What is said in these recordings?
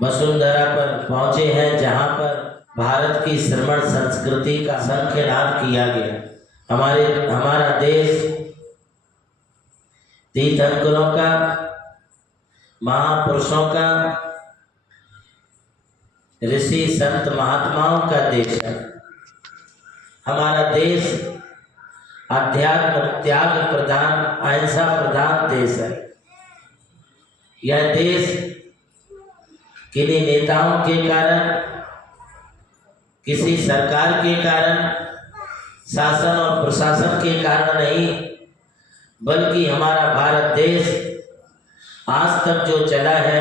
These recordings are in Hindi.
वसुंधरा पर पहुंचे हैं, जहां पर भारत की श्रमण संस्कृति का शंखनाद किया गया। हमारा देश तीर्थंकरों का, महापुरुषों का, ऋषि संत महात्माओं का देश है। हमारा देश अध्यात्म त्याग प्रधान, अहिंसा प्रधान देश है। यह देश किन्हीं नेताओं के कारण, किसी सरकार के कारण, शासन और प्रशासन के कारण नहीं, बल्कि हमारा भारत देश आज तक जो चला है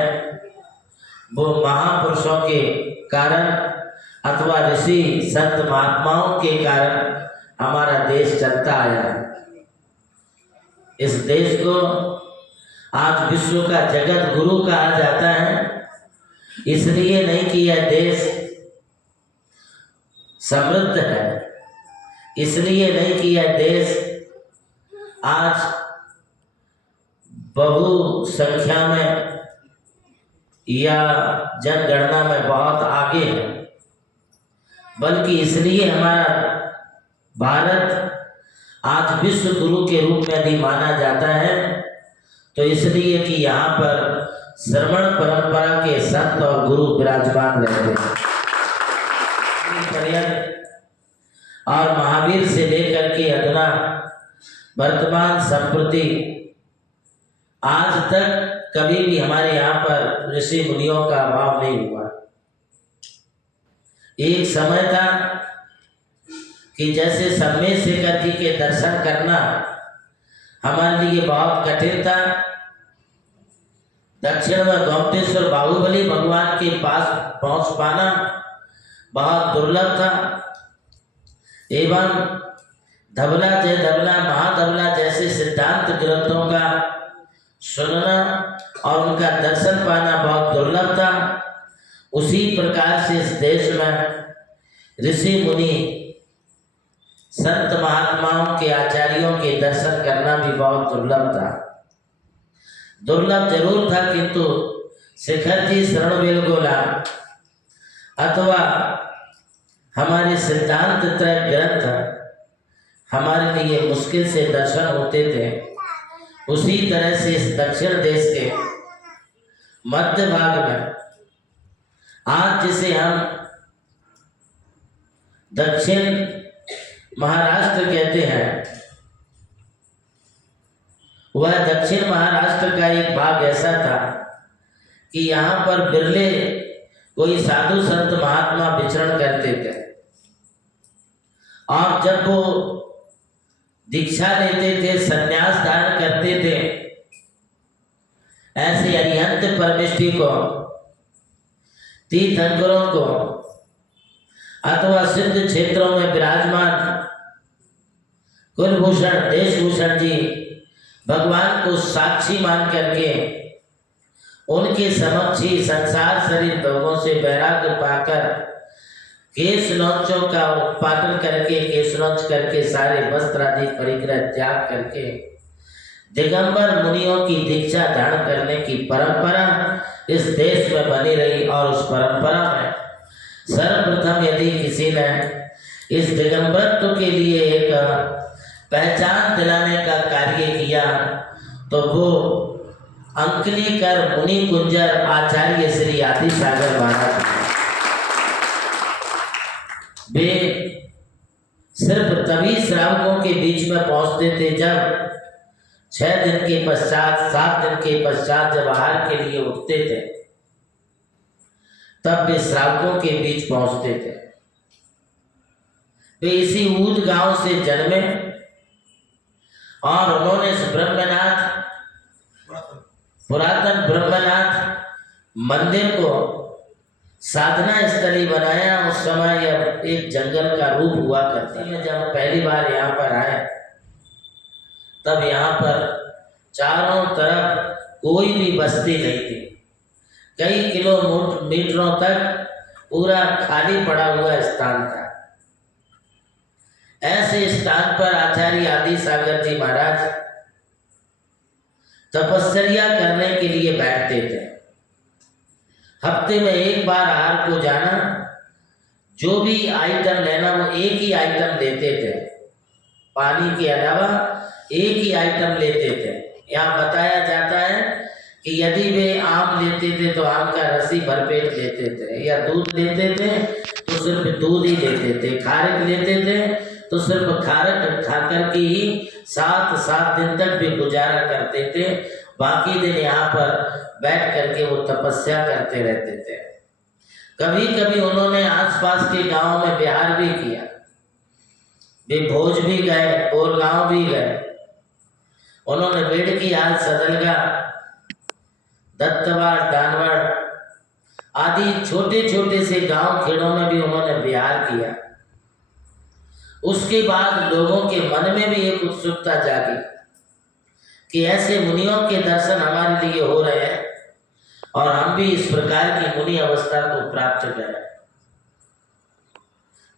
वो महापुरुषों के कारण अथवा ऋषि संत महात्माओं के कारण हमारा देश चलता आया है। इस देश को आज विश्व का जगत गुरु कहा जाता है, इसलिए नहीं कि यह देश समृद्ध है, इसलिए नहीं कि यह देश आज बहु संख्या में या जनगणना में बहुत आगे है, बल्कि इसलिए हमारा भारत आज विश्व गुरु के रूप में भी माना जाता है। तो इसलिए कि यहाँ पर श्रमण परंपरा के संत और गुरु विराजमान रहते हैं। और महावीर से लेकर के अधुना वर्तमान संप्रति आज तक कभी भी हमारे यहाँ पर ऋषि मुनियों का अभाव नहीं हुआ। एक समय था कि जैसे सम्मेद शेखर जी के दर्शन करना हमारे लिए बहुत कठिन था। दक्षिण में गोमतेश्वर बाहुबली भगवान के पास पहुंच पाना बहुत दुर्लभ था, एवं धबला जय धबला, महाधबला जैसे सिद्धांत ग्रंथों का सुनना और उनका दर्शन पाना बहुत दुर्लभ था। उसी प्रकार से इस देश में ऋषि मुनि संत महात्माओं के, आचार्यों के दर्शन करना भी बहुत दुर्लभ था। दुर्लभ जरूर था, किंतु शेखर जी शरणबेल गोला अथवा हमारे सिद्धांत त्रय ग्रंथ हमारे लिए मुश्किल से दर्शन होते थे। उसी तरह से इस दक्षिण देश के मध्य भाग में आज जिसे हम दक्षिण महाराष्ट्र कहते हैं, वह दक्षिण महाराष्ट्र का एक भाग ऐसा था कि यहाँ पर बिरले कोई साधु संत महात्मा विचरण करते थे, और जब वो दीक्षा लेते थे, संन्यास धारण करते थे, ऐसे अरिहंत परमेष्ठी को, तीर्थंकरों को अथवा सिद्ध क्षेत्रों में विराजमान कुलभूषण देशभूषण जी भगवान को साक्षी मान करके उनके समक्ष ही संसार शरीर भोगों से वैराग्य पाकर केश नौचों का उत्पादन करके, केश नौच करके, सारे वस्त्र आदि परिग्रह त्याग करके दिगंबर मुनियों की दीक्षा धारण करने की परंपरा इस देश में बनी रही। और उस परंपरा में सर्वप्रथम यदि किसी ने इस दिगंबरत्व के लिए एक पहचान दिलाने का कार्य किया तो वो अंकलीकर मुनि कुंजर आचार्य श्री आदि सागर महाराज। वे सिर्फ तभी श्रावकों के बीच में पहुंचते थे जब 6 दिन के पश्चात, 7 दिन के पश्चात जब आहार के लिए उठते थे, तब वे श्रावकों के बीच पहुंचते थे। वे इसी ऊद गांव से जन्मे और उन्होंने इस ब्रह्मनाथ, पुरातन ब्रह्मनाथ मंदिर को साधना स्थली बनाया। उस समय यह एक जंगल का रूप हुआ करती है। जब पहली बार यहाँ पर आए तब यहाँ पर चारों तरफ कोई भी बस्ती नहीं थी। कई किलोमीटरों तक पूरा खाली पड़ा हुआ स्थान था। ऐसे स्थान पर आचार्य आदि सागर जी महाराज तपस्या करने के लिए बैठते थे। हफ्ते में एक बार आहार को जाना, जो भी आइटम लेना वो एक ही आइटम लेते थे, पानी के अलावा एक ही आइटम लेते थे। यहाँ बताया जाता है कि यदि वे आम लेते थे तो आम का रसी भरपेट लेते थे, या दूध लेते थे तो सिर्फ दूध ही लेते थे, खारक लेते थे तो सिर्फ खारक खाकर के ही 7 दिन तक भी गुजारा करते थे। बाकी दिन यहाँ पर बैठ करके वो तपस्या करते रहते थे। कभी कभी उन्होंने आसपास के गांव में विहार भी किया, वे भोज भी गए, बोरगांव भी गए। उन्होंने बेड़की, हाल सदलगा, दत्तवाड़, दानवाड़ आदि छोटे छोटे से गांव खेड़ों में भी उन्होंने विहार किया। उसके बाद लोगों के मन में भी एक उत्सुकता जागी कि ऐसे मुनियों के दर्शन हमारे लिए हो रहे हैं और हम भी इस प्रकार की मुनि अवस्था को प्राप्त करें।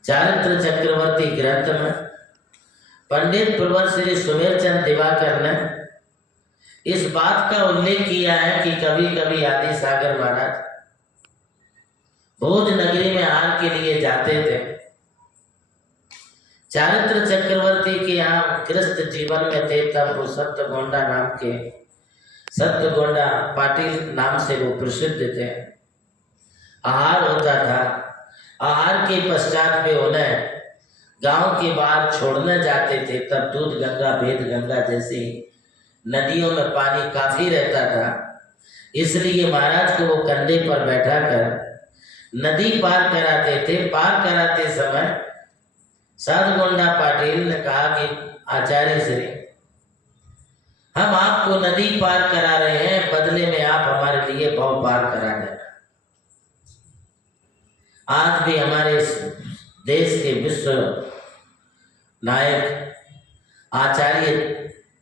चारित्र चक्रवर्ती ग्रंथ में पंडित प्रवर श्री सुमेरचंद दिवाकर ने इस बात का उल्लेख किया है कि कभी कभी आदि सागर महाराज भोज नगरी में आहार के लिए जाते थे। चारित्र चक्रवर्ती के यहाँ गृहस्थ जीवन में थे, तब वो सत्यगोंडा नाम के सत्यगोंडा पाटिल नाम से वो प्रसिद्ध थे। आहार होता था, आहार के पश्चात वे उन्हें गांव के बाहर छोड़ने जाते थे। तब दूध गंगा, भेद गंगा जैसी नदियों में पानी काफी रहता था, इसलिए महाराज को वो कंधे पर बैठा कर नदी पार कराते थे। पार कराते समय सत्यगोंडा पाटिल ने कहा कि आचार्य श्री, हम आपको नदी पार करा रहे हैं, बदले में आप हमारे लिए भव पार करा देना। आज भी हमारे इस देश के विश्व नायक आचार्य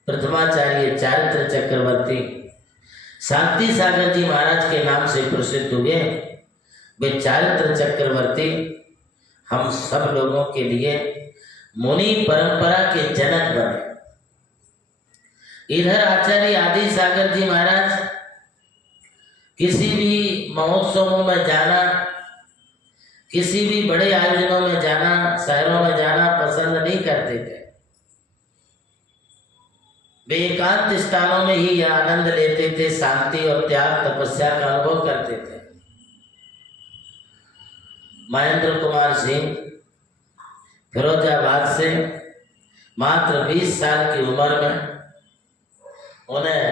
प्रथमाचार्य चारित्र चक्रवर्ती शांति सागर जी महाराज के नाम से प्रसिद्ध हुए। वे चारित्र चक्रवर्ती हम सब लोगों के लिए मुनि परंपरा के जनक बने। इधर आचार्य आदि सागर जी महाराज किसी भी महोत्सवों में जाना, किसी भी बड़े आयोजनों में जाना, शहरों में जाना पसंद नहीं करते थे। वे एकांत स्थानों में ही आनंद लेते थे, शांति और त्याग तपस्या का अनुभव करते थे। महेंद्र कुमार सिंह फिरोजाबाद से मात्र 20 साल की उम्र में उन्हें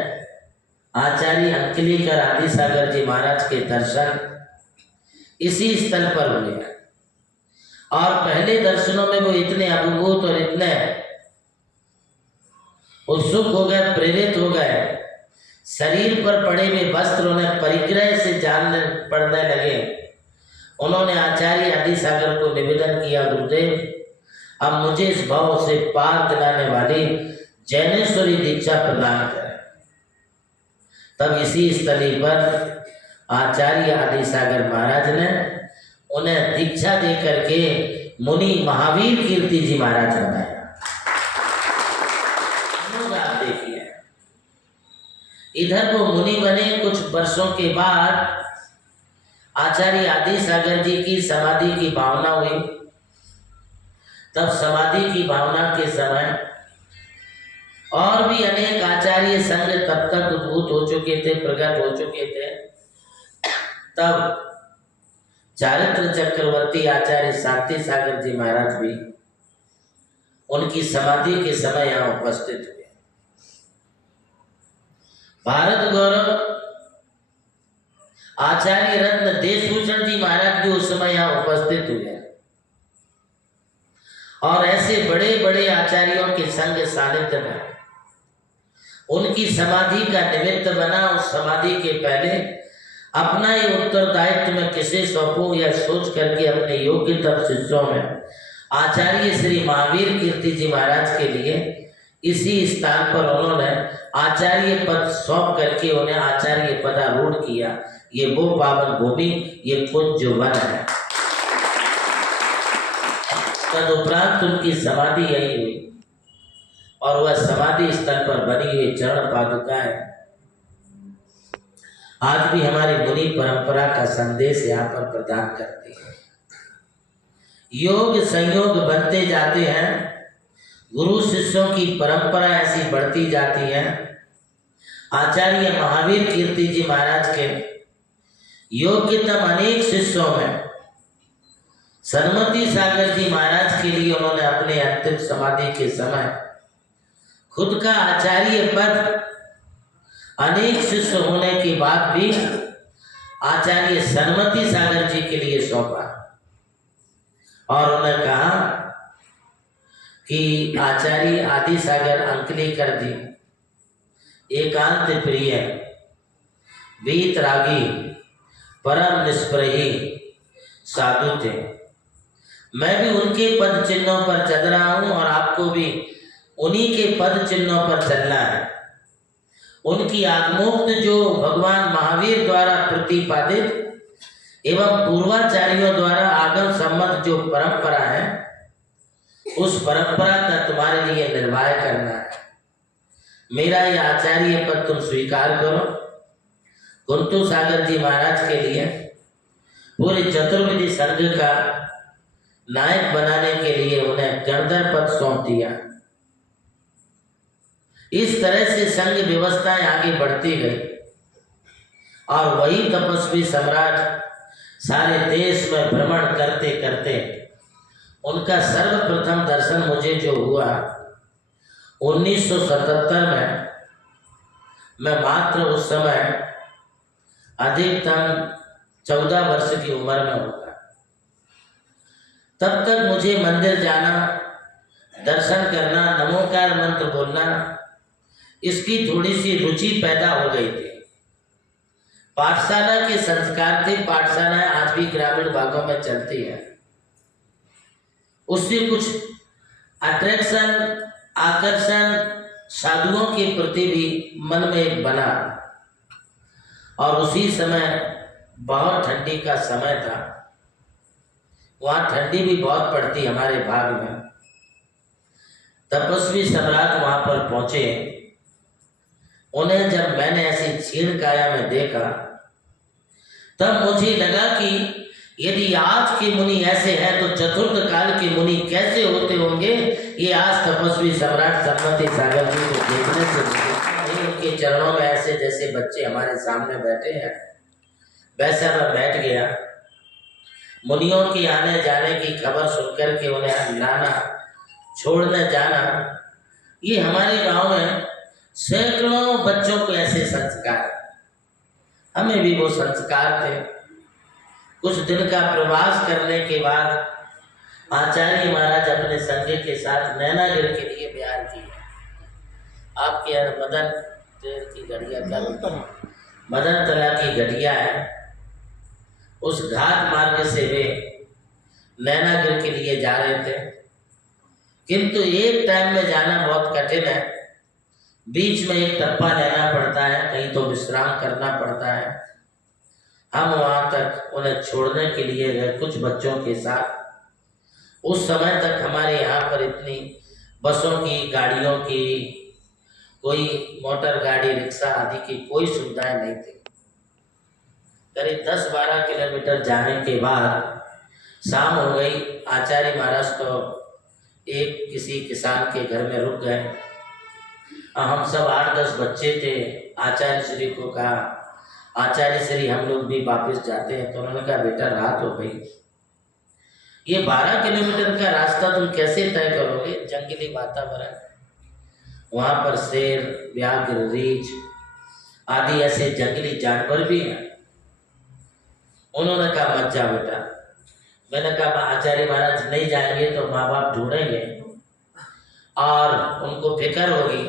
आचार्य अंकलीकर आदि सागर जी महाराज के दर्शन इसी स्थल पर हुए और पहले दर्शनों में वो इतने अभिभूत और इतने उत्सुक हो गए, प्रेरित हो गए, शरीर पर पड़े हुए वस्त्र उन्हें परिग्रह से जानने पड़ने लगे। उन्होंने आचार्य आदि सागर को निवेदन किया, गुरुदेव अब मुझे इस भाव से पार दिलाने वाली जैनेश्वरी दीक्षा प्रदान करें। तब इसी स्थली पर आचार्य आदि सागर महाराज ने उन्हें दीक्षा दे करके मुनि महावीर कीर्ति जी महाराज बनाया। आप देखिए, इधर वो मुनि बने। कुछ वर्षों के बाद आचार्य आदि सागर जी की समाधि की भावना हुई। तब समाधि की भावना के समय और भी अनेक आचार्य संघ तब तक उद्भूत हो चुके थे, प्रकट हो चुके थे। तब चारित्र चक्रवर्ती आचार्य शांति सागर जी महाराज भी उनकी समाधि के समय यहाँ उपस्थित हुए। भारत गौरव आचार्य रत्न देशभूषण जी महाराज भी उस समय यहाँ उपस्थित हुए और ऐसे बड़े बड़े आचार्यों के संग सानिध्य में उनकी समाधि का निमित्त बना। उस समाधि के पहले अपना ये उत्तरदायित्व में किसे सौंपूं या सोच करके अपने योग्यतम शिष्यों में आचार्य श्री महावीर कीर्ति जी महाराज के लिए इसी स्थान पर उन्होंने आचार्य पद सौंप करके उन्हें आचार्य पदारूढ़ किया। ये वो पावन भूमि, ये कुंज जो वन है। तदुपरांत उनकी समाधि यही हुई और वह समाधि स्थल पर बनी हुई चरण पादुकाएं आज भी हमारी मुनि परंपरा का संदेश यहाँ पर प्रदान करती है। योग संयोग बनते जाते हैं, गुरु शिष्यों की परंपरा ऐसी बढ़ती जाती है। आचार्य महावीर कीर्ति जी महाराज के योग्यतम अनेक शिष्यों में सन्मति सागर जी महाराज के लिए उन्होंने अपने अंतिम समाधि के समय खुद का आचार्य पद अनेक शिष्य होने के बाद भी आचार्य सन्मति सागर जी के लिए सौंपा और उन्होंने कहा कि आचार्य आदि सागर अंकली कर दी, एकांत प्रिय, वीतरागी, परम निष्प्रही साधु थे। मैं भी उनके पद चिन्हों पर चल रहा हूं और आपको भी उन्हीं के पद चिन्हों पर चलना है। उनकी आत्मोक्त जो भगवान महावीर द्वारा प्रतिपादित एवं पूर्वाचार्यों द्वारा आगम सम्मत जो परंपरा है, उस परंपरा का तुम्हारे लिए निर्वाह करना है। मेरा ये आचार्य पद तुम स्वीकार करो। कुंतु सागर जी महाराज के लिए पूरे चतुर्विधि संघ का नायक बनाने के लिए उन्हें गणधर पद सौंप दिया। इस तरह से संघ व्यवस्थाएं आगे बढ़ती गई और वही तपस्वी सम्राट सारे देश में भ्रमण करते करते उनका सर्वप्रथम दर्शन मुझे जो हुआ 1977 में, मैं मात्र उस समय अधिकतम 14 वर्ष की उम्र में होगा। तब तक मुझे मंदिर जाना, दर्शन करना, नमोकार मंत्र बोलना, इसकी थोड़ी सी रुचि पैदा हो गई थी। पाठशाला के संस्कार थे, पाठशालाएं आज भी ग्रामीण भागों में चलती है। उससे कुछ अट्रैक्शन, आकर्षण साधुओं के प्रति भी मन में बना और उसी समय बहुत ठंडी का समय था। वहाँ ठंडी भी बहुत पड़ती हमारे भाग में। तपस्वी सम्राट वहाँ पर पहुँचे। उन्हें जब मैंने ऐसी क्षीण काया में देखा तब मुझे लगा कि यदि आज के मुनि ऐसे हैं तो चतुर्थ काल के मुनि कैसे होते होंगे। ये आज तपस्वी सम्राट सन्मति सागर जी को देखने से उनके चरणों में ऐसे जैसे बच्चे हमारे सामने बैठे हैं वैसा मैं बैठ गया। मुनियों के आने जाने की खबर सुनकर के उन्हें लाना, छोड़ने जाना, ये हमारे गांव में सैकड़ों बच्चों को ऐसे संस्कार, हमें भी वो संस्कार थे। कुछ दिन का प्रवास करने के बाद आचार्य महाराज अपने संघ के साथ नैनागिर के लिए बिहार किए। आपके यहाँ मदन तेल की घड़िया क्या मदन तला की घटिया है, उस घाट मार्ग से वे नैनागिर के लिए जा रहे थे। किंतु एक टाइम में जाना बहुत कठिन है, बीच में एक टप्पा लेना पड़ता है, कहीं तो विश्राम करना पड़ता है। हम वहाँ तक उन्हें छोड़ने के लिए गए कुछ बच्चों के साथ। उस समय तक हमारे यहाँ पर इतनी बसों की, गाड़ियों की, कोई मोटर गाड़ी, रिक्शा आदि की कोई सुविधाएं नहीं थी। करीब 10-12 किलोमीटर जाने के बाद शाम हो गई। आचार्य महाराज तो एक किसी किसान के घर में रुक गए। हम सब 8-10 बच्चे थे। आचार्य श्री को कहा, आचार्य श्री हम लोग भी वापस जाते हैं। तो उन्होंने कहा, बेटा रात हो गई, ये 12 किलोमीटर का रास्ता तुम कैसे तय करोगे? जंगली वातावरण, वहाँ पर शेर, व्याघ्र, रीछ आदि ऐसे जंगली जानवर भी हैं। उन्होंने कहा मत जा बेटा। मैंने कहा आचार्य महाराज नहीं जाएंगे तो माँ बाप ढूंढेंगे और उनको फिक्र होगी।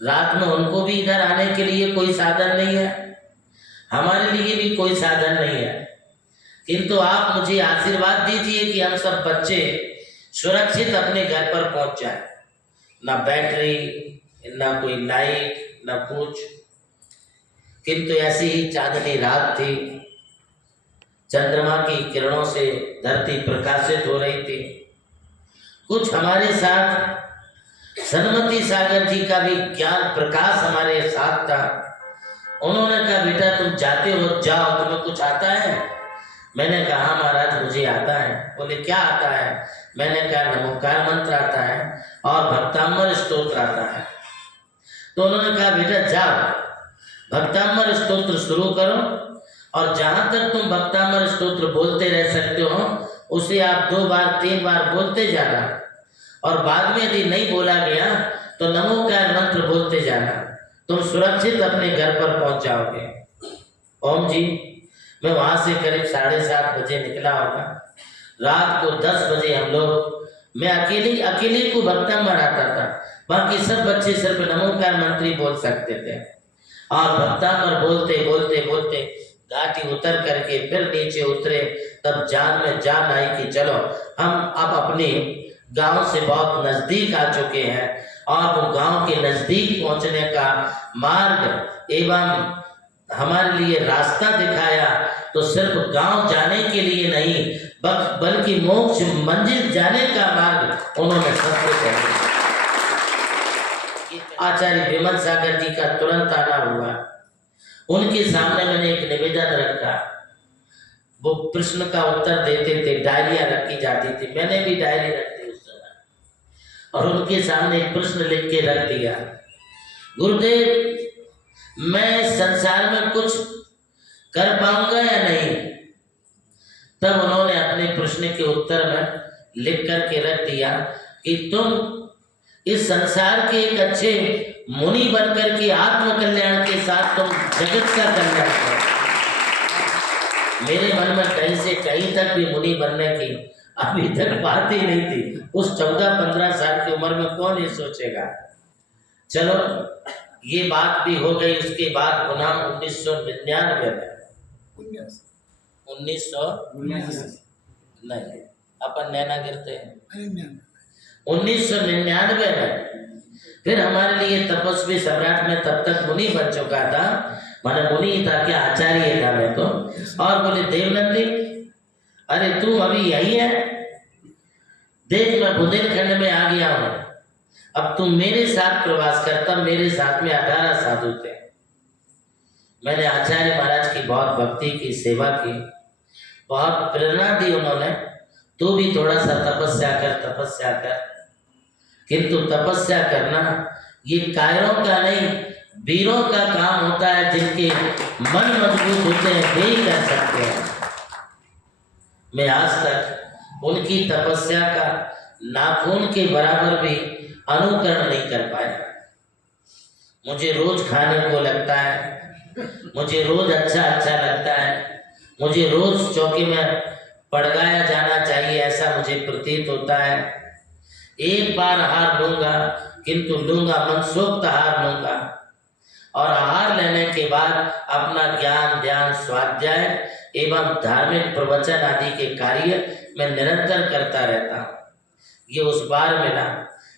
रात में उनको भी इधर आने के लिए कोई साधन नहीं है, हमारे लिए भी कोई साधन नहीं है। किंतु आप मुझे आशीर्वाद दीजिए कि हम सब बच्चे सुरक्षित अपने घर पर पहुंच जाए। ना बैटरी, ना कोई लाइट, ना कुछ। किंतु ऐसी ही चांदनी रात थी, चंद्रमा की किरणों से धरती प्रकाशित हो रही थी। कुछ हमारे साथ सन्मति सागर जी का भी ज्ञान प्रकाश हमारे साथ था। उन्होंने कहा बेटा तुम जाते हो, जाओ, तुम्हें कुछ आता है? मैंने कहा हाँ महाराज मुझे आता है। बोले क्या आता है? मैंने कहा नमोकार मंत्र आता है और भक्तांबर स्तोत्र आता है। तो उन्होंने कहा बेटा जाओ भक्तांबर स्तोत्र शुरू करो और जहां तक तुम भक्तांबर स्तोत्र बोलते रह सकते हो उसे आप 2 बार 3 बार बोलते जाना, और बाद में यदि नहीं बोला गया तो नमोकार मंत्र बोलते जाना, तुम सुरक्षित अपने घर पर पहुंच जाओगे। ओम जी। मैं वहां से करीब 7:30 बजे निकला होगा। रात को 10 बजे हम लोग, मैं अकेले को भक्तांबर आता था, बाकी सब बच्चे सिर्फ नमोकार मंत्र ही बोल सकते थे। और भक्तांबर बोलते बोलते बोलते घाटी उतर करके फिर नीचे उतरे, तब जान में जान आई कि चलो हम अब अपने गांव से बहुत नजदीक आ चुके हैं, और वो गांव के नजदीक पहुंचने का मार्ग एवं हमारे लिए रास्ता दिखाया। तो सिर्फ गांव जाने के लिए नहीं बल्कि मोक्ष मंजिल जाने का मार्ग उन्होंने सबको दिखाया। आचार्य विमल सागर जी का तुरंत आना हुआ। उनके सामने मैंने एक निवेदन रखा, वो प्रश्न का उत्तर देते थे, डायरिया रखी जाती थी, मैंने भी डायरी रखी उस समय, और उनके सामने एक प्रश्न लिख के रख दिया, गुरुदेव मैं संसार में कुछ कर पाऊंगा या नहीं? तब उन्होंने अपने प्रश्न के उत्तर में लिख करके रख दिया कि तुम इस संसार के एक अच्छे मुनि बनकर के आत्म कल्याण के साथ तुम जगत का कल्याण करो। मेरे मन में कहीं से कहीं तक भी मुनि बनने की अभी तक बात ही नहीं थी। उस 14-15 साल की उम्र में कौन ये सोचेगा। चलो ये बात भी हो गई। उसके बाद पुनः 1999 में 1900 नहीं अपन नैना गिरते हैं 1999 में फिर हमारे लिए तपस्वी सम्राट में तब तक मुनि बन चुका था, माने मुनि था क्या, आचार्य था मैं तो। और बोले देवनंदी अरे तू अभी यही है, देख मैं बुंदेलखंड में आ गया हूँ, अब तुम मेरे साथ प्रवास करता। मेरे साथ में 18 साधु थे। मैंने आचार्य महाराज की बहुत भक्ति की, सेवा की, बहुत प्रेरणा दी उन्होंने, तू भी थोड़ा सा तपस्या कर। किंतु तपस्या करना ये कायरों का नहीं, वीरों का काम होता है, जिनके मन मजबूत होते हैं वे ही कर सकते हैं। मैं आज तक उनकी तपस्या का नाखून के बराबर भी अनुकरण नहीं कर पाया। मुझे रोज खाने को लगता है, मुझे रोज अच्छा लगता है, मुझे रोज चौकी में पड़गाया जाना चाहिए, ऐसा मुझे प्रतीत होता है। एक बार आहार लूंगा, किंतु लूंगा मनसोक्त आहार लूंगा, और आहार लेने के बाद अपना ज्ञान ध्यान स्वाध्याय एवं धार्मिक प्रवचन आदि के कार्य मैं निरंतर करता रहता हूँ। ये उस बार मिला।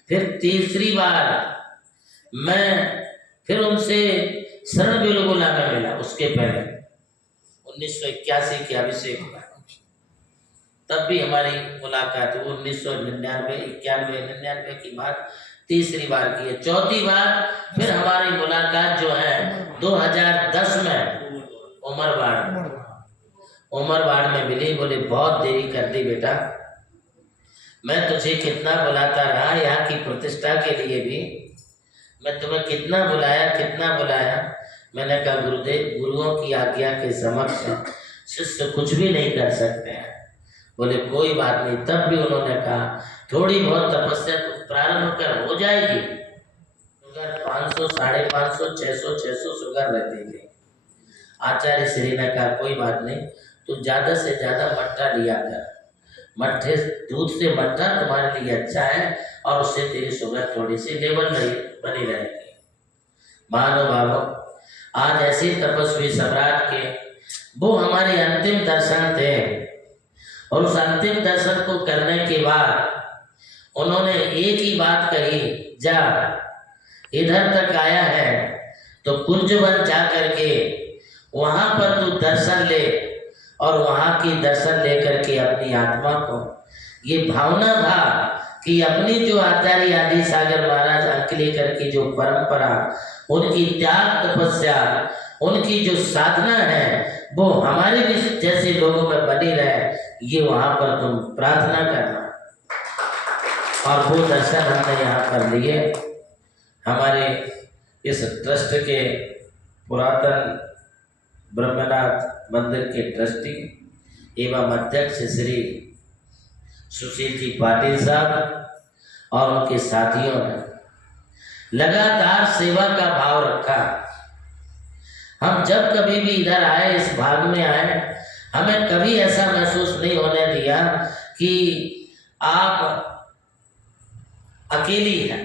फिर तीसरी बार मैं फिर उनसे शरण बिलगुला में मिला। उसके पहले 1981 के अभिषेक हुआ, तब भी हमारी मुलाकात 1999 की बात तीसरी बार की है। चौथी बार फिर हमारी मुलाकात जो है 2010 में उमरवाड़ में मिली। बोले बहुत देरी कर दी बेटा, मैं तुझे कितना बुलाता रहा, यहाँ की प्रतिष्ठा के लिए भी मैं तुम्हें कितना बुलाया। मैंने कहा गुरुदेव गुरुओं की आज्ञा के समक्ष शिष्य कुछ भी नहीं कर सकते हैं। बोले कोई बात नहीं। तब भी उन्होंने कहा थोड़ी बहुत तपस्या तो प्रारंभ कर, हो जाएगी। शुगर 500, 550, 600 शुगर रहती थी। आचार्य श्री ने कहा कोई बात नहीं, तू ज़्यादा से ज़्यादा मट्ठा लिया कर, मट्ठे दूध से मट्ठा तुम्हारे लिए अच्छा है, और उससे तेरी शुगर थोड़ी सी लेवल बनी रहेगी। महानुभावों, आज ऐसे तपस्वी सम्राट के वो हमारे अंतिम दर्शन थे, और उस अंतिम दर्शन को करने के बाद उन्होंने एक ही बात कही, जा इधर तक आया है तो कुंजवन जा करके वहां पर तू दर्शन ले, और वहां की दर्शन लेकर के अपनी आत्मा को ये भावना भाव कि अपनी जो आचार्य आदि सागर महाराज अंकलेकर की जो परंपरा, उनकी त्याग तपस्या, उनकी जो साधना है वो हमारे भी जैसे लोगों में बनी रहे, ये वहाँ पर तुम प्रार्थना करना। और वो दर्शन हमने यहाँ पर लिए। हमारे इस ट्रस्ट के पुरातन ब्रह्मनाथ मंदिर के ट्रस्टी एवं अध्यक्ष श्री सुशील जी पाटिल साहब और उनके साथियों ने लगातार सेवा का भाव रखा। हम जब कभी भी इधर आए, इस भाग में आए, हमें कभी ऐसा महसूस नहीं होने दिया कि आप अकेली हैं।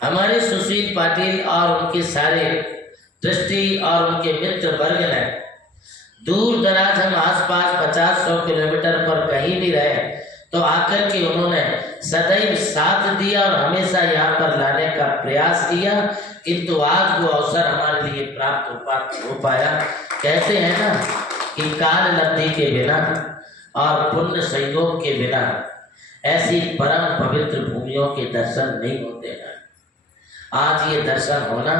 हमारे सुशील पाटिल और उनके सारे ट्रस्टी और उनके मित्र वर्ग ने दूर दराज, हम आसपास 50-100 किलोमीटर पर कहीं भी रहे तो आकर के उन्होंने सदैव साथ दिया और हमेशा यहाँ पर लाने का प्रयास किया। किंतु आज वो अवसर हमारे लिए प्राप्त हो पाया। कहते हैं ना कि काल लब्धि के बिना और पुण्य संयोग के बिना ऐसी परम पवित्र भूमियों के दर्शन नहीं होते हैं। आज ये दर्शन होना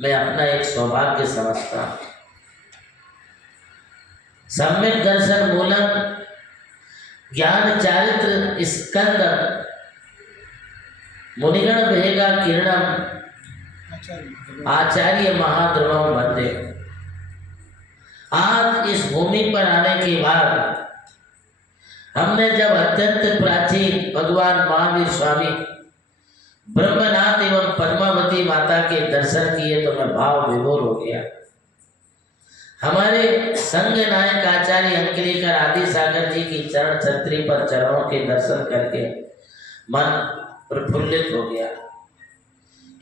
मैं अपना एक सौभाग्य समझता हूँ। सम्यक दर्शन मूलम ज्ञान चारित्र स्कंद मुनिगण भेगा किरणम आचार्य महाद्रवम वंदे। आज इस भूमि पर आने के बाद हमने जब अत्यंत प्राचीन भगवान महावीर स्वामी ब्रह्मनाथ एवं पद्मावती माता के दर्शन किए तो मैं भाव विभोर हो गया। हमारे संघ नायक आचार्य अंकलेकर आदि सागर जी की चरण छत्री पर चरणों के दर्शन करके मन प्रफुल्लित हो गया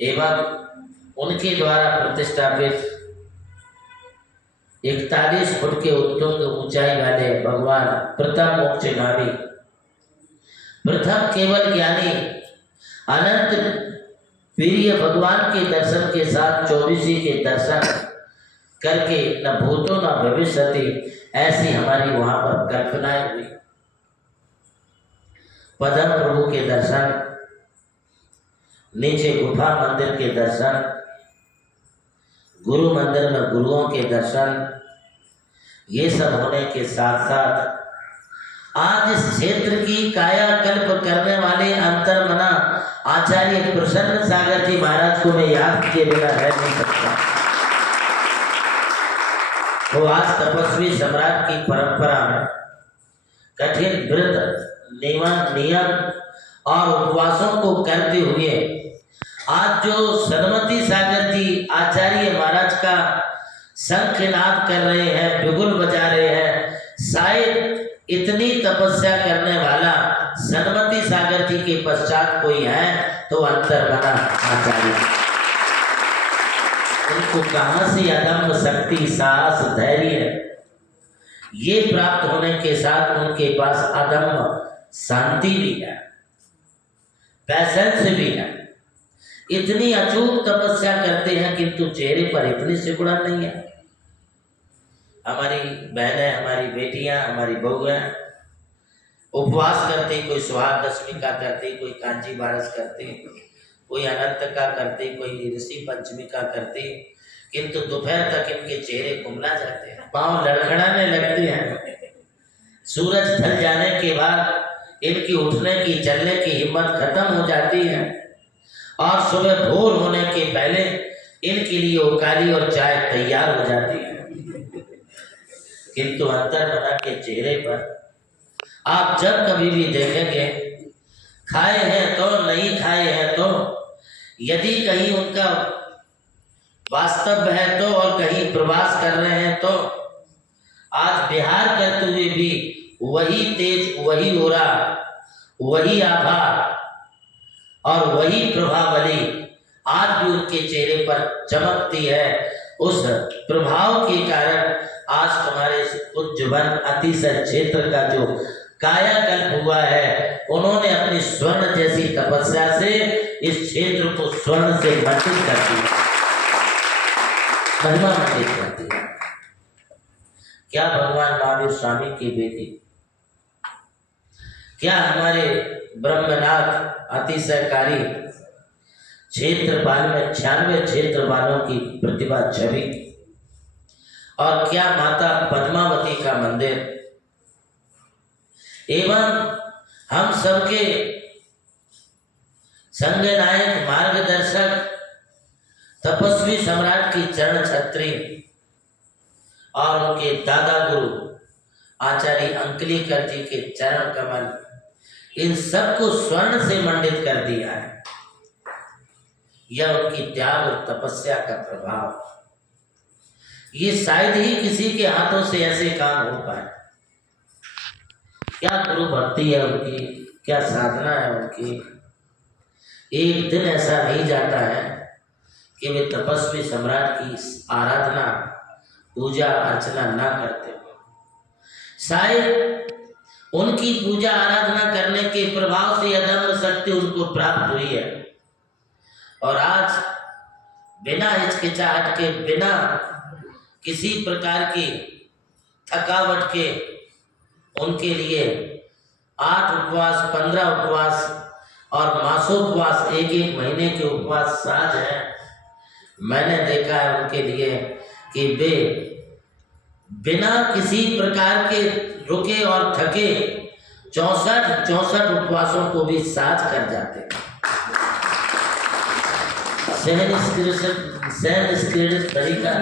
एवं उनके द्वारा प्रतिष्ठापित 41 फुट के उत्तुंग ऊंचाई वाले भगवान प्रथम मोक्षगामी, प्रथम केवल ज्ञानी, अनंत प्रिय भगवान के दर्शन के साथ 24 के दर्शन करके न भूतो न भविष्यति, ऐसी हमारी वहां पर कल्पनाएं हुई। पदम प्रभु के दर्शन, नीचे गुफा मंदिर के दर्शन, गुरु मंदिर में गुरुओं के दर्शन, ये सब होने के साथ साथ आज इस क्षेत्र की कायाकल्प करने वाले अंतर्मना आचार्य प्रसन्न सागर जी महाराज को मैं याद किए बिना रह नहीं सकता। तो आज तपस्वी सम्राट की परंपरा में कठिन व्रत नियम और उपवासों को करते हुए आज जो सदमती सागर जी आचार्य महाराज का शंखनाद कर रहे हैं, बिगुल बजा रहे हैं, शायद इतनी तपस्या करने वाला सदमती सागर जी के पश्चात कोई है तो अंतर्मना आचार्य। उनको कहाँ से अदम्य शक्ति, साहस, धैर्य ये प्राप्त होने के साथ उनके पास अदम्य शांति भी है, पैसेंस भी है। इतनी अचूक तपस्या करते हैं किंतु चेहरे पर इतनी सिकुड़न नहीं है। हमारी बहनें, हमारी बेटियां, हमारी बहुएं उपवास करते, कोई सुहाग दशमी का करते, कोई कांची बारस करते, कोई अनंत का करते, कोई ऋषि पंचमी का करते, किंतु दोपहर तक इनके चेहरे कुमला जाते हैं, पांव लड़खड़ाने लगते हैं। सूरज ढल जाने के बाद इनकी उठने की, चलने की हिम्मत खत्म हो जाती है और सुबह भोर होने के पहले इनके लिए उकाली और चाय तैयार हो जाती है। किंतु अंतर्मना के चेहरे पर आप जब कभी भी देखेंगे, खाए हैं तो, नहीं खाए हैं तो, यदि कहीं उनका वास्तव है तो और कहीं प्रवास कर रहे हैं तो आज विहार करते हुए भी वही तेज, वही ओरा, वही आभा और वही प्रभावली आज भी उनके चेहरे पर चमकती है। उस प्रभाव के कारण आज तुम्हारे उज्जवल अतिशय क्षेत्र का जो कायाकल्प हुआ है, उन्होंने अपनी स्वर्ण जैसी तपस्या से इस क्षेत्र को स्वर्ण से मंडित कर दिया, महिमा मंडित कर दिया। क्या भगवान महावीर स्वामी की बेटी, क्या हमारे ब्रह्मनाथ अतिशयकारी क्षेत्रपाल में 96 क्षेत्रपालों की प्रतिभा छवि और क्या माता पद्मावती का मंदिर एवं हम सबके संघ नायक मार्गदर्शक तपस्वी सम्राट की चरण छत्री और उनके दादा गुरु आचार्य अंकलीकर जी के चरण कमल, इन सबको स्वर्ण से मंडित कर दिया है। यह उनकी त्याग और तपस्या का प्रभाव। ये शायद ही किसी के हाथों से ऐसे काम हो पाए। क्या गुरु भक्ति है उनकी, क्या साधना है उनकी। एक दिन ऐसा नहीं जाता है कि वे तपस्वी सम्राट की आराधना पूजा अर्चना ना करते हो। शायद उनकी पूजा आराधना करने के प्रभाव से अदम्य शक्ति उनको प्राप्त हुई है और आज बिना हिचकिचाहट के, बिना किसी प्रकार की थकावट के उनके लिए 8 उपवास, 15 उपवास और मासोपवास, एक महीने के उपवास साज है। मैंने देखा है उनके लिए कि वे बिना किसी प्रकार के रुके और थके 64 उपवासों को भी साज कर जाते। सहनस्कृत तरीका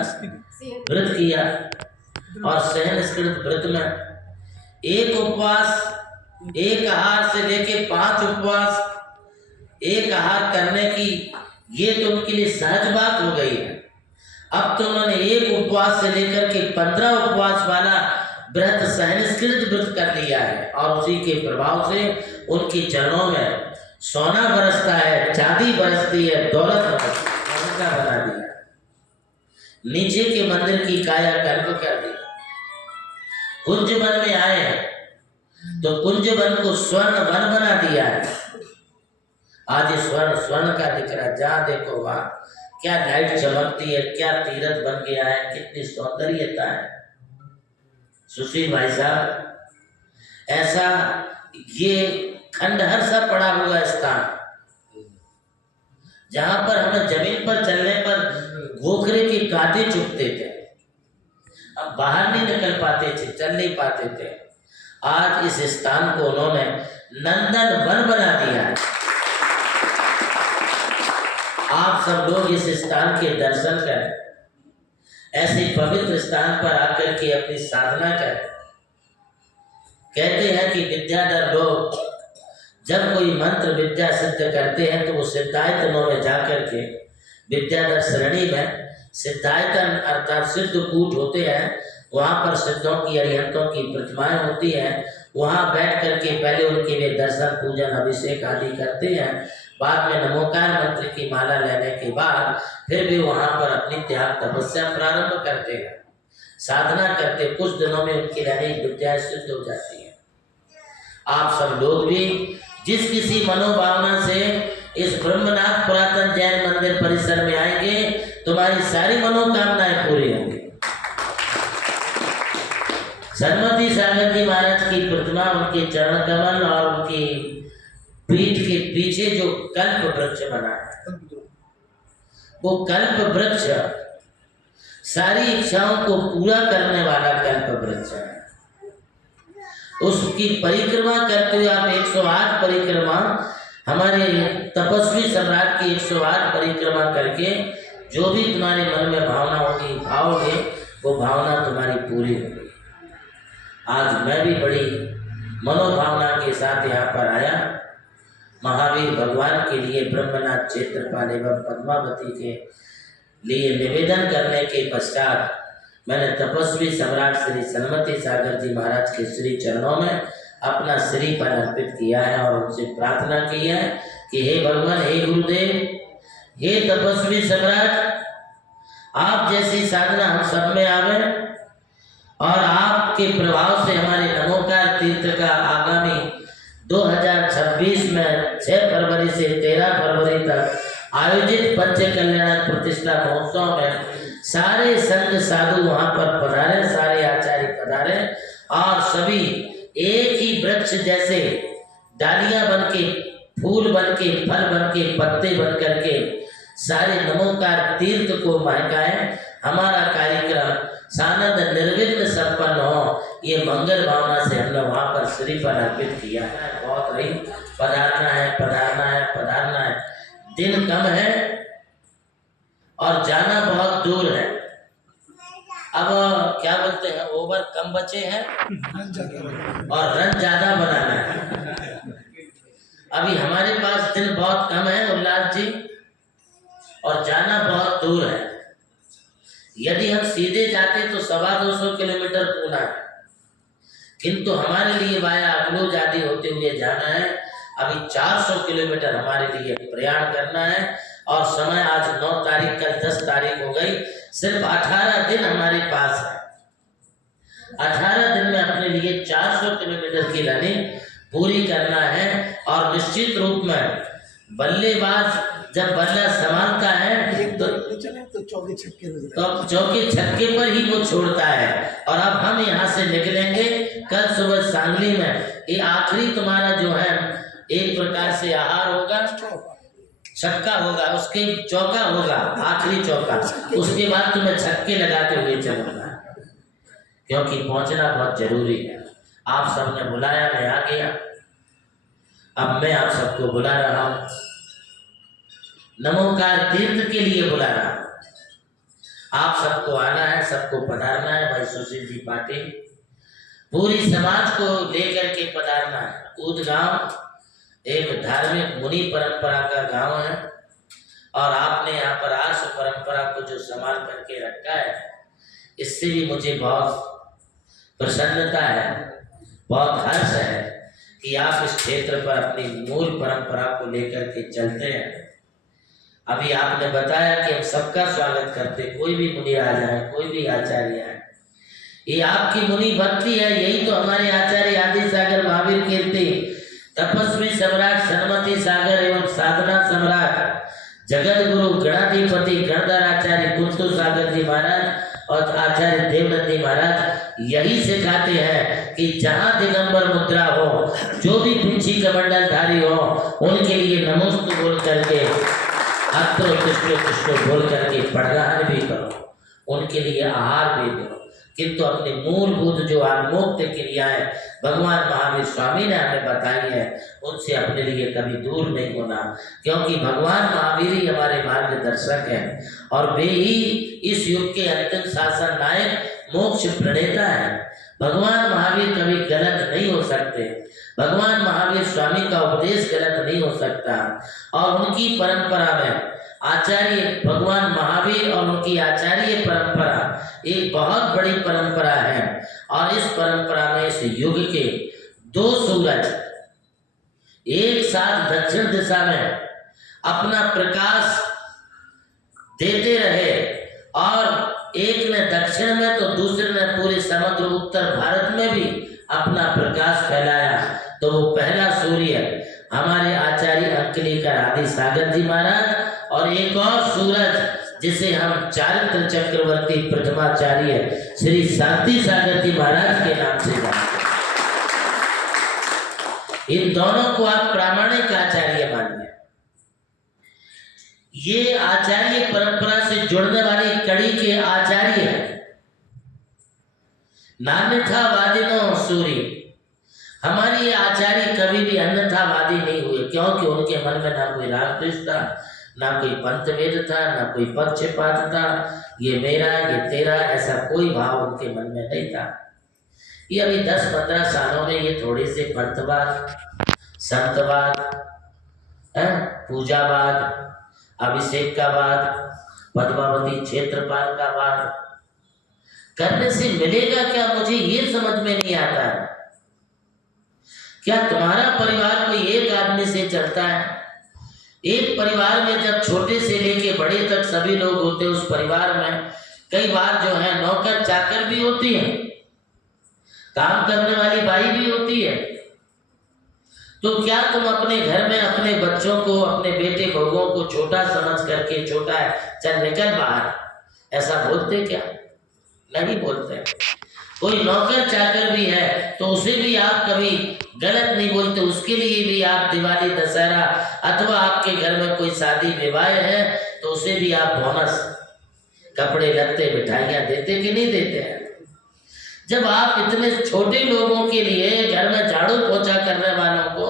व्रत किया और सहनस्कृत व्रत में एक उपवास, एक आहार से लेके 5 उपवास, एक आहार करने की ये तो उनके लिए सहज बात हो गई है। अब तो उन्होंने एक उपवास से लेकर के 15 उपवास वाला व्रत सहनस्कृत व्रत कर लिया है और उसी के प्रभाव से उनके चरणों में सोना बरसता है, चांदी बरसती है, दौलत बरसती है, बना दिया। नीचे के मंदिर की कायाकल्प कर दी। कुंज वन में आए तो कुंज वन को स्वर्ण वन बना दिया है। आज ये स्वर्ण का दिख रहा है, जहाँ देखो वहाँ क्या लाइट चमकती है, क्या तीरथ बन गया है, कितनी सौंदर्यता है। सुशील भाई साहब, ऐसा ये खंडहर सा पड़ा हुआ स्थान जहां पर हमें जमीन पर चलने पर घोखरे के कांटे चुभते थे, अब बाहर नहीं निकल पाते थे, चल नहीं पाते थे। आज इस स्थान को उन्होंने नंदन वन बना दिया है। आप सब लोग इस स्थान के दर्शन करें, ऐसे पवित्र स्थान पर आकर के अपनी साधना करें। कहते हैं कि विद्याधर लोग जब कोई मंत्र विद्या सिद्ध करते हैं तो वो सिद्धायतनों में जाकर के, विद्याधर श्रेणी में सिद्धायतन अर्थात सिद्ध कूट होते हैं, वहाँ पर सिद्धों की अरिहंतों की प्रतिमाएं होती हैं। वहाँ बैठ करके पहले उनके वे दर्शन पूजन अभिषेक आदि करते हैं। बाद में नमोकार मंत्र की माला लेने के बाद फिर भी वहाँ पर अपनी त्याग तपस्या प्रारंभ करते हैं, साधना करते। कुछ दिनों में उनकी रहनी विद्या सिद्ध हो जाती है। आप सब लोग भी जिस किसी मनोभावना से इस ब्रह्मनाथ पुरातन जैन मंदिर परिसर में आएंगे, तुम्हारी सारी मनोकामनाएं पूरी होंगी। सन्मति सागर जी महाराज की प्रतिमा, उनके चरण कमल और उनकी पीठ के पीछे जो कल्प वृक्ष बना है, वो कल्प वृक्ष सारी इच्छाओं को पूरा करने वाला कल्प वृक्ष है। उसकी परिक्रमा करते हुए आप 108 परिक्रमा, हमारे तपस्वी सम्राट की 108 परिक्रमा करके जो भी तुम्हारे मन में भावना होगी, भावोगे, वो भावना तुम्हारी पूरी होगी। आज मैं भी बड़ी मनोभावना के साथ यहाँ पर आया। महावीर भगवान के लिए ब्रह्मनाथ क्षेत्रपाल एवं पद्मावती के लिए निवेदन करने के पश्चात मैंने तपस्वी सम्राट श्री सन्मति सागर जी महाराज के श्री चरणों में अपना श्रीफल अर्पित किया है और उनसे प्रार्थना की है कि हे भगवान, हे गुरुदेव, हे तपस्वी सम्राट, आप जैसी साधना हम सब में आवे और आपके प्रभाव से हमारे नमोकार तीर्थ का आगामी 2026 में 6 फरवरी से 13 फरवरी तक आयोजित पंच कल्याण प्रतिष्ठा महोत्सव में सारे संत साधु वहाँ पर पधारे, सारे आचार्य पधारे और सभी एक ही वृक्ष जैसे डालियां बन के, फूल बन के, फल बन के, पत्ते बन करके सारे नमोकार तीर्थ को महकाए। हमारा कार्यक्रम सानंद निर्विघ्न संपन्न हो, ये मंगल भावना से हमने वहाँ पर श्रीफल अर्पित किया है। बहुत रही, पधारना है, पधारना है, पधारना है। दिन कम है और जाना बहुत दूर है। अब क्या बोलते हैं, ओवर कम बचे हैं और रन ज्यादा बनाना है। अभी हमारे पास दिन बहुत कम है उल्लास जी, और जाना बहुत दूर है। यदि हम सीधे जाते तो 250 किलोमीटर पूना है, किंतु हमारे लिए वाया अगलूज आदि होते हुए जाना है। अभी 400 किलोमीटर हमारे लिए प्रयाण करना है, और समय आज 9 तारीख, कल 10 तारीख हो गई। सिर्फ 18 दिन हमारे पास है। 18 दिन में अपने लिए 400 किलोमीटर की रनिंग पूरी करना है। और निश्चित रूप में बल्लेबाज जब बल्ला संभालता है तो चौके छक्के पर ही वो छोड़ता है। और अब हम यहाँ से निकलेंगे कल सुबह सांगली में। ये आखिरी तुम्हारा जो है एक प्रकार से आहार होगा, छक्का होगा, उसके चौका होगा, आखिरी चौका। उसके बाद तुम्हें छक्के लगाते हुए चलना है, क्योंकि पहुंचना बहुत जरूरी है। आप सबने बुलाया, मैं आ गया। अब मैं आप सबको बुला रहा हूँ, नमोकार तीर्थ के लिए बुला रहा हूँ। आप सबको आना है, सबको पधारना है। भाई सुशील जी पाटिल, पूरी समाज को लेकर के पधारना है। ऊद गांव एक धार्मिक मुनि परंपरा का गांव है, और आपने यहाँ पर आर्ष परंपरा को जो संभाल करके रखा है, इससे भी मुझे बहुत प्रसन्नता है, बहुत हर्ष है कि आप इस क्षेत्र पर अपनी मूल परंपरा को लेकर के चलते हैं। अभी आपने बताया कि हम सबका स्वागत करते, कोई भी मुनि आ जाए, कोई भी आचार्य आए, ये आपकी मुनि भक्ति है। यही तो हमारे आचार्य आदि सागर महावीर कीर्ति, तपस्वी सम्राट सन्मति सागर एवं साधना सम्राट जगत गुरु गणाधिपति गणधर आचार्य कुंतु सागर जी महाराज और आचार्य देवनंदी महाराज यही सिखाते हैं कि जहाँ दिगंबर मुद्रा हो, जो भी पिंची कमंडलधारी हो, उनके लिए नमोस्तु बोल करके, अत्र कृष्ण बोल करके प्रदान भी करो, उनके लिए आहार भी दो। किंतु अपनी मूलभूत जो आत्मोक्त क्रियाएं भगवान महावीर स्वामी ने हमें बताई है, उनसे अपने लिए कभी दूर नहीं होना, क्योंकि भगवान महावीर ही हमारे मार्गदर्शक हैं, और वे ही इस युग के अंतिम शासन नायक, मोक्ष प्रणेता है। भगवान महावीर कभी गलत नहीं हो सकते, भगवान महावीर स्वामी का उपदेश गलत नहीं हो सकता। और उनकी परंपरा में आचार्य भगवान महावीर और उनकी आचार्य परंपरा एक बहुत बड़ी परंपरा है। और इस परंपरा में इस युग के 2 सूरज एक साथ दक्षिण दिशा में अपना प्रकाश देते रहे, और एक ने दक्षिण में तो दूसरे ने पूरे समग्र उत्तर भारत में भी अपना प्रकाश फैलाया। तो वो पहला सूर्य हमारे आचार्य अंकलेकर आदि सागर जी महाराज, और एक और सूरज जिसे हम चारित्र चक्रवर्ती प्रथमाचार्य श्री शांति सागर जी महाराज के नाम से जानते हैं। इन दोनों को आप प्रामाणिक आचार्य मानिए। ये आचार्य परंपरा से जुड़ने वाली कड़ी के आचार्य हैं। नान्यथावादिनो सूरी, हमारे आचार्य कभी भी अन्यथावादी नहीं हुए, क्योंकि उनके मन में ना कोई राग द्वेष था, ना कोई पंथभेद था, ना कोई पक्षपात था, ये मेरा ये तेरा ऐसा कोई भाव उनके मन में नहीं था। ये अभी 10-15 सालों में ये थोड़े से पंथवाद, संतवाद, पूजावाद, अभिषेक का वाद, पद्मावती क्षेत्रपाल का वाद करने से मिलेगा क्या, मुझे ये समझ में नहीं आता है। क्या तुम्हारा परिवार कोई एक आदमी से चलता है? एक परिवार में जब छोटे से लेके बड़े तक सभी लोग होते हैं, उस परिवार में कई बार जो है नौकर चाकर भी होती है, काम करने वाली बाई भी होती है। तो क्या तुम अपने घर में अपने बच्चों को, अपने बेटे बहुओं को छोटा समझ करके, छोटा है चल निकल बाहर, ऐसा बोलते क्या? नहीं बोलते। कोई नौकर चाकर भी है तो उसे भी आप कभी गलत नहीं बोलते, उसके लिए भी आप दिवाली, दशहरा, अथवा आपके घर में कोई शादी विवाह है तो उसे भी आप बोनस कपड़े लत्ते मिठाइयाँ देते कि नहीं देते हैं? जब आप इतने छोटे लोगों के लिए, घर में झाड़ू पोछा करने वालों को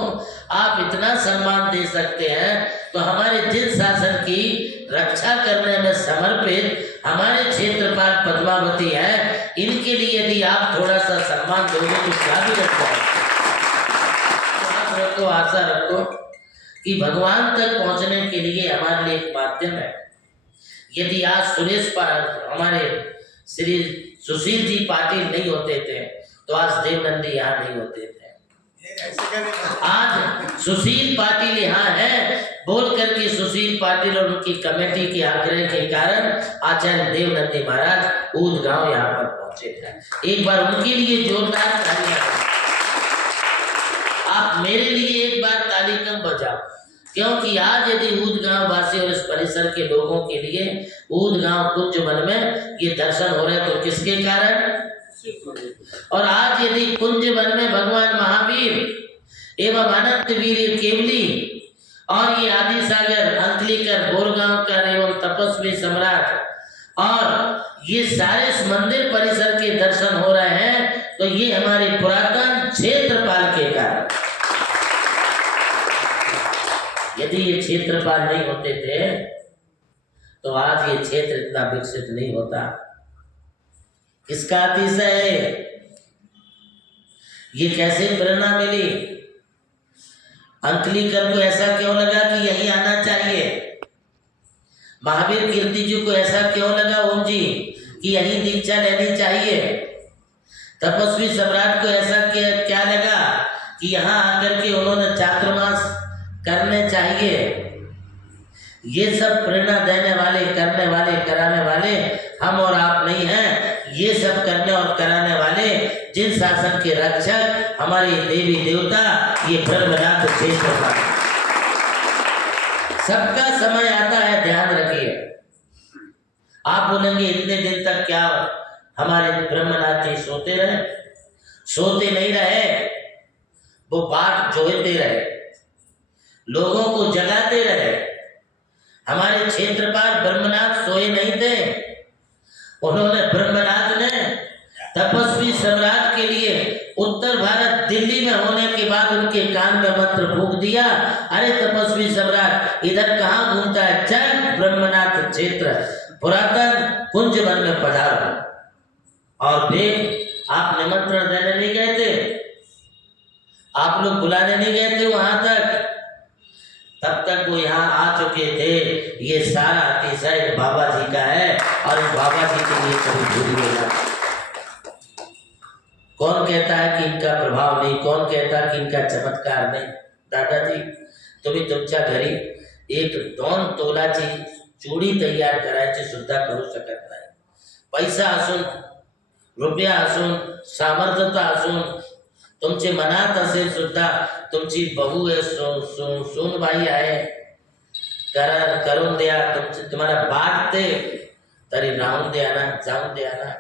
आप इतना सम्मान दे सकते हैं, तो हमारे जिन शासन की रक्षा करने में समर्पित हमारे क्षेत्रपाल पद्मावती हैं, इनके लिए यदि आप थोड़ा सा सम्मान दोगे तो क्या भी रखता है। तो आप रखो, आशा रखो कि भगवान तक पहुंचने के लिए हमारे लिए एक माध्यम है। यदि आज हमारे श्री सुशील जी पाटिल नहीं होते थे तो आज देवनंदी यहाँ नहीं होते थे। आज सुशील पाटिल यहाँ है बोल करके सुशील पाटिल और उनकी कमेटी के आग्रह के कारण आचार्य देवनंदी महाराज ऊदगांव यहाँ पर पहुंचे थे। एक बार उनके लिए जोरदार तालियां। आप मेरे लिए एक बार ताली कम बजाओ, क्योंकि आज यदि ऊदगांव वासी और इस परिसर के लोगों के लिए ऊदगांव कुंज वन में ये दर्शन हो रहे तो किसके कारण? और आज यदि कुंज वन में भगवान महावीर एवं अनंत वीर केवली और ये आदि सागर अंकलीकर बोरगांवकर एवं तपस्वी सम्राट और ये सारे मंदिर परिसर के दर्शन हो रहे हैं, तो ये हमारे पुरातन क्षेत्रपाल के कारण। यदि ये क्षेत्रपाल नहीं होते थे तो आज ये क्षेत्र इतना विकसित नहीं होता। किसका अतिशय है? ये कैसे प्रेरणा मिली? अंकलीकर को ऐसा क्यों लगा कि यही आना चाहिए? महावीर कीर्ति जी को ऐसा क्यों लगा ओम जी कि यही दीक्षा लेनी चाहिए? तपस्वी सम्राट को ऐसा क्या लगा कि यहाँ आकर के उन्होंने चातुर्मास करने चाहिए? ये सब प्रेरणा देने वाले, करने वाले, कराने वाले हम और आप नहीं हैं। ये सब करने और कराने वाले जिन शासन के रक्षक हमारे देवी देवता, ये ब्रह्मनाथ क्षेत्रपाल। सबका समय आता है, ध्यान रखिए। आप बोलेंगे इतने दिन तक क्या हमारे ब्रह्मनाथ जी सोते रहे? सोते नहीं रहे, वो बाट जोहते रहे, लोगों को जगाते रहे। हमारे क्षेत्रपाल ब्रह्मनाथ सोए नहीं थे। उन्होंने, ब्रह्मनाथ ने तपस्वी सम्राट के लिए उत्तर भारत दिल्ली में होने के बाद उनके कान में मंत्र फूंक दिया, अरे तपस्वी सम्राट इधर कहाँ घूमता है, चल ब्रह्मनाथ क्षेत्र पुरातन कुंज वन में पधारो। और फिर आप निमंत्रण देने नहीं गए थे, आप लोग बुलाने नहीं गए थे वहां तक, तब तक वो यहाँ आ चुके थे। ये सारा अतिशय बाबा जी का है और इस बाबा जी के लिए कभी भूलिएगा। कौन कहता है कि इनका प्रभाव नहीं? कौन कहता है कि इनका चमत्कार नहीं? दादाजी तुम्ही तुमच्या घरी एक 2 तोलाची चूड़ी तयार करायची सुद्धा करू शकत नाही। पैसा असून, रुपया असून, सामर्थ्यता असून, तुमचे मनात असेल सुद्धा तुमची बहू आहे, सूनबाई आहे, करून द्या, तुम्हाला वाटते तरी राहून द्या ना, जाऊन द्या ना,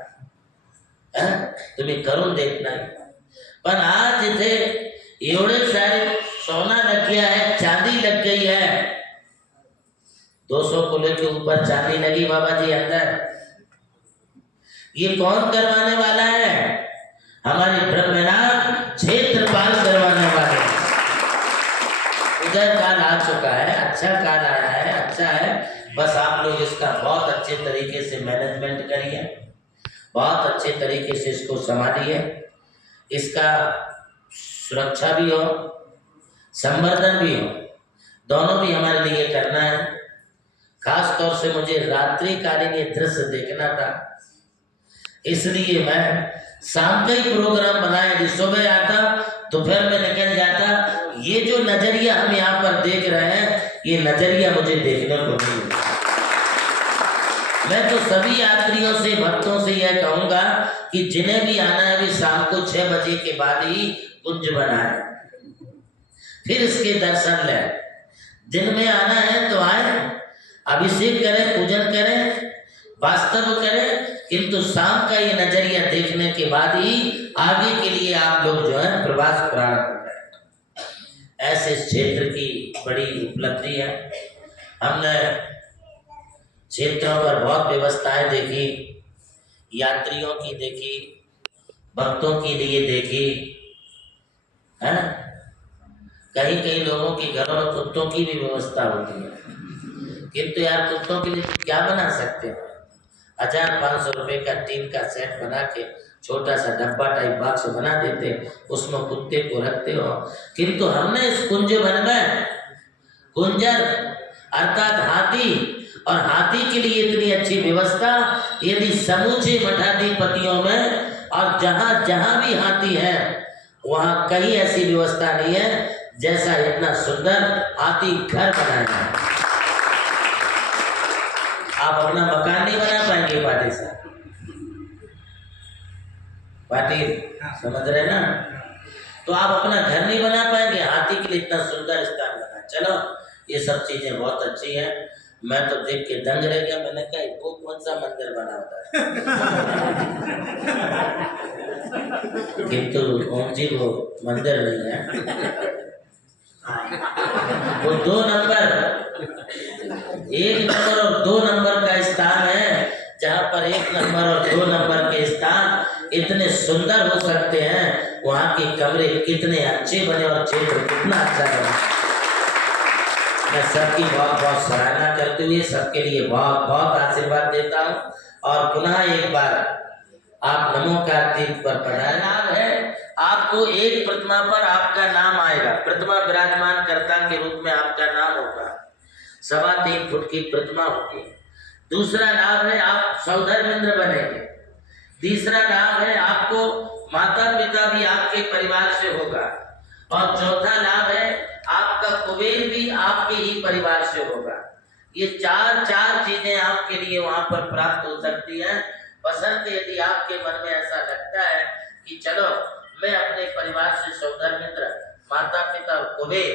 तुम्ही करून देत नाही। पण आज इथे एवढे सारे सोना लग गया है, चांदी लग गई है, 200 किलो के ऊपर चांदी लगी बाबा जी अंदर। ये कौन करवाने वाला है? हमारे ब्रह्मनाथ क्षेत्रपाल करवाने वाले। उधर काल आ चुका है, अच्छा काल आया है, अच्छा है। बस आप लोग इसका बहुत अच्छे तरीके से मैनेजमेंट करिए, बहुत अच्छे तरीके से इसको संभालिए, इसका सुरक्षा भी हो, संवर्धन भी हो, दोनों भी हमारे लिए करना है। खास तौर से मुझे रात्रिकालीन ये दृश्य देखना था, इसलिए मैं शाम का ही प्रोग्राम बनाया। यदि सुबह आता दोपहर में निकल जाता। ये जो नजरिया हम यहाँ पर देख रहे हैं, ये नजरिया मुझे देखने को नहीं मिला। मैं तो सभी यात्रियों से, भक्तों से यह कहूँगा कि जिन्हें भी आना है, भी शाम को 6 बजे के बाद ही कुंज बनाए, फिर इसके दर्शन लें। दिन में आना है तो आए, अभिषेक करें, पूजन करें, वास्तव करें, किंतु शाम का ये नजरिया देखने के बाद ही आगे के लिए आप लोग जो है प्रवास प्रारंभ करें। ऐसे क्षेत्र की बड़ी उपलब्धि है। हमने क्षेत्रों पर बहुत व्यवस्थाएं देखी, यात्रियों की देखी, भक्तों के लिए देखी है। कहीं कहीं लोगों के घरों में कुत्तों की भी व्यवस्था होती है, किंतु यार कुत्तों के लिए क्या बना सकते हैं? 1500 रुपए का टीन का सेट बना के छोटा सा डब्बा टाइप बॉक्स बना देते, उसमें कुत्ते को रखते हो। किंतु हमने इस कुंज वन में कुंजर अर्थात हाथी, और हाथी के लिए इतनी अच्छी व्यवस्था, यदि समूचे मठाधिपतियों में और जहां जहां भी हाथी है वहां कहीं ऐसी व्यवस्था नहीं है जैसा इतना सुंदर हाथी घर बनाया है। आप अपना मकान नहीं बना पाएंगे पाटिल साहब, पाटिल समझ रहे ना? तो आप अपना घर नहीं बना पाएंगे, हाथी के लिए इतना सुंदर स्थान बना। चलो ये सब चीजें बहुत अच्छी हैं। मैं तो देख के दंग रह गया, मैंने कहा वो कौन सा मंदिर बना होता है? किंतु ओम जी वो मंदिर नहीं है, वो 2 नंबर 1 नंबर और 2 नंबर का स्थान है, जहाँ पर 1 नंबर और 2 नंबर के स्थान इतने सुंदर हो सकते हैं। वहाँ के कमरे कितने अच्छे बने और क्षेत्र कितना अच्छा बना। मैं सबकी बहुत बहुत सराहना करते हुए सबके लिए बहुत बहुत आशीर्वाद देता हूँ। और पुनः एक बार आप नमो कार्तिक पर पढ़ाए नाम है, आपको एक प्रतिमा पर आपका नाम आएगा, प्रतिमा विराजमान कर्ता के रूप में आपका नाम होगा, 3.25 फुट की प्रतिमा होगी। दूसरा लाभ है आप सौधर्मेंद्र बनेंगे। तीसरा लाभ है आपको माता पिता भी आपके परिवार से होगा। और चौथा लाभ है आपका कुबेर भी आपके ही परिवार से होगा। ये चार चीजें आपके लिए वहां पर प्राप्त हो सकती हैं। बसंत यदि आपके मन में ऐसा लगता है कि चलो मैं अपने परिवार से सौधर्मित्र, माता पिता और कुबेर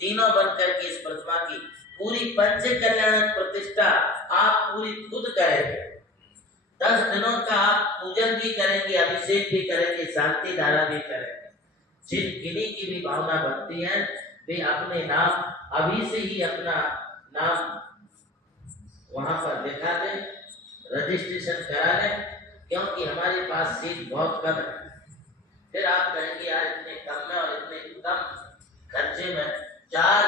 तीनों बनकर के इस प्रतिमा की पूरी पंच कल्याण प्रतिष्ठा आप पूरी खुद करेंगे। 10 दिनों का आप पूजन भी करेंगे, अभिषेक भी करेंगे, शांति धारा भी करेंगे। जिन किन्हीं की भी भावना बनती है वे अपने नाम अभी से ही अपना नाम वहां पर लिखा दें, रजिस्ट्रेशन करा लें, क्योंकि हमारे पास सीट बहुत कम है। फिर आप कहेंगे यार इतने कम में और इतने कम खर्चे में 4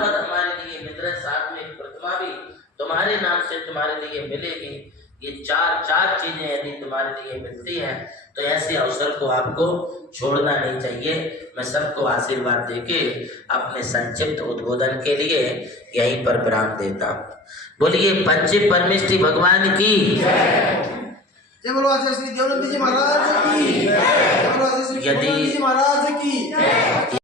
पद हमारे लिए मिल रहे, साथ में एक प्रतिमा भी तुम्हारे नाम से तुम्हारे लिए मिलेगी। ये 4 चीजें यदि तुम्हारे लिए मिलती हैं तो ऐसे अवसर को आपको छोड़ना नहीं चाहिए। मैं सबको आशीर्वाद देके अपने संक्षिप्त उद्बोधन के लिए यहीं पर विराम देता हूँ। बोलिए पंच परमेष्टि भगवान की जय बोलो आचार्य श्री देवनंद जी महाराज की, जय बोलो आचार्य श्री यदि महाराज की।